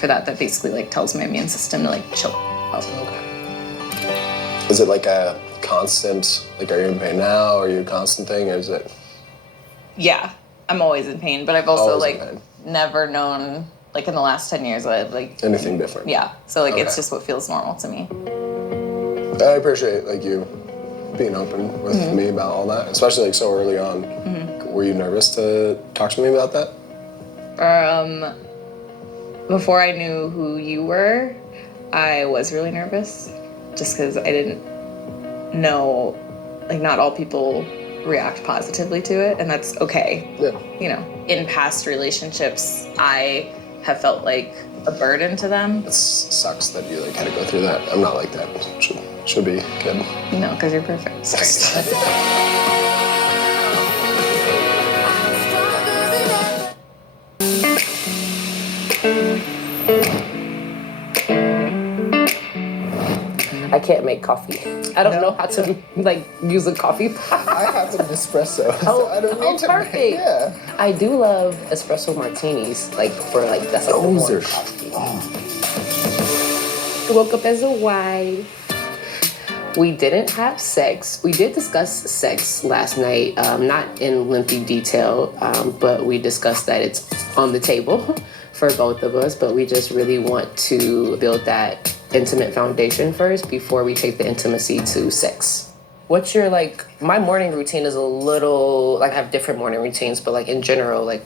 for that basically like tells my immune system to like chill out. Okay. Is it like a constant, like are you in pain now? Are you a constant thing, or is it? Yeah, I'm always in pain, but I've also like never known, like in the last 10 years, I've like... Anything different? Yeah, so like it's just what feels normal to me. I appreciate like you being open with me about all that, especially like so early on. Were you nervous to talk to me about that? Before I knew who you were, I was really nervous just because I didn't know, like not all people react positively to it, and that's okay. Yeah. You know, in past relationships, I have felt like a burden to them. It sucks that you like had to go through that. I'm not like that. Should be good. No, because you're perfect. Sorry. I can't make coffee. I don't know how to like use a coffee pot. I have an espresso, so I don't need to perfect. make. Yeah. I do love espresso martinis, like for like that's like Those warm are coffee. Oh. Woke up as a wife. We didn't have sex. We did discuss sex last night, not in lengthy detail, but we discussed that it's on the table for both of us, but we just really want to build that intimate foundation first before we take the intimacy to sex. What's your, like, my morning routine is a little, like I have different morning routines, but like in general, like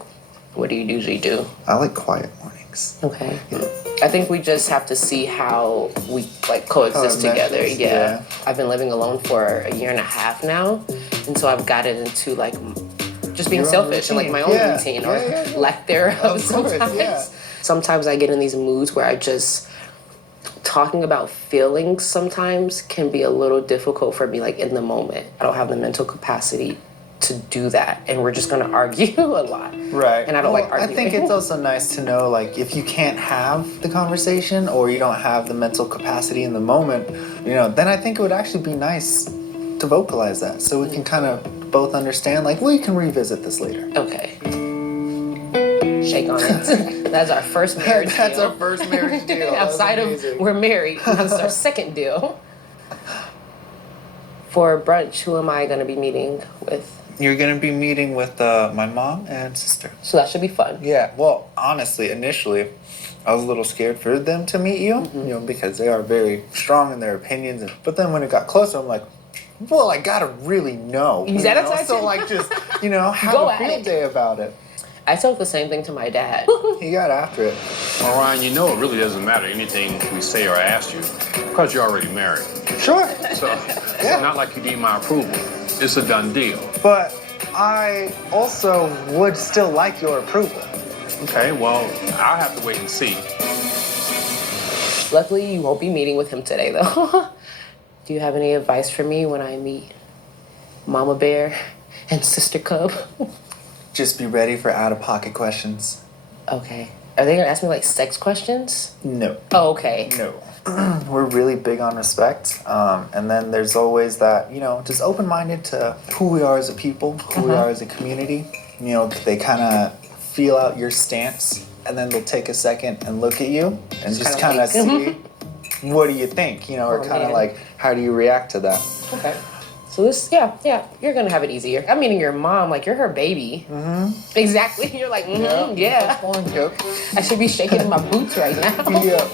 what do you usually do? I like quiet mornings. Okay. Yeah. I think we just have to see how we like coexist together. Yeah. I've been living alone for a year and a half now, and so I've gotten into like just being selfish and like my own routine or lack thereof sometimes. Yeah. Sometimes I get in these moods where I just talking about feelings sometimes can be a little difficult for me, like in the moment. I don't have the mental capacity to do that, and we're just gonna argue a lot. Right. And I don't like arguing. I think it's also nice to know, like, if you can't have the conversation or you don't have the mental capacity in the moment, you know, then I think it would actually be nice to vocalize that so we can kind of both understand, like, we can revisit this later. Okay. Shake on it. That's our first marriage deal. That's our first marriage deal. Outside of we're married, that's our second deal. For brunch, who am I going to be meeting with? You're going to be meeting with my mom and sister. So that should be fun. Yeah, well, honestly, initially, I was a little scared for them to meet you, you know, because they are very strong in their opinions. But then when it got closer, I'm like, well, I got to really know. Is that exciting? So, like, just, you know, have a field day about it. I told the same thing to my dad. He got after it. Well, Ryan, you know it really doesn't matter anything we say or ask you because you're already married. Sure. So it's not like you need my approval. It's a done deal. But I also would still like your approval. Okay, well, I'll have to wait and see. Luckily, you won't be meeting with him today, though. Do you have any advice for me when I meet Mama Bear and Sister Cub? Just be ready for out-of-pocket questions. Okay. Are they gonna ask me, like, sex questions? No. Oh, okay. No. We're really big on respect. And then there's always that, you know, just open-minded to who we are as a people, who we are as a community. You know, they kind of feel out your stance, and then they'll take a second and look at you and just kind of see, what do you think? You know, or kind of like, how do you react to that? Okay. So this, yeah, you're gonna have it easier. I'm meeting your mom, like you're her baby. Mm-hmm. Exactly. You're like, yeah. Yep. I should be shaking in my boots right now. Yeah.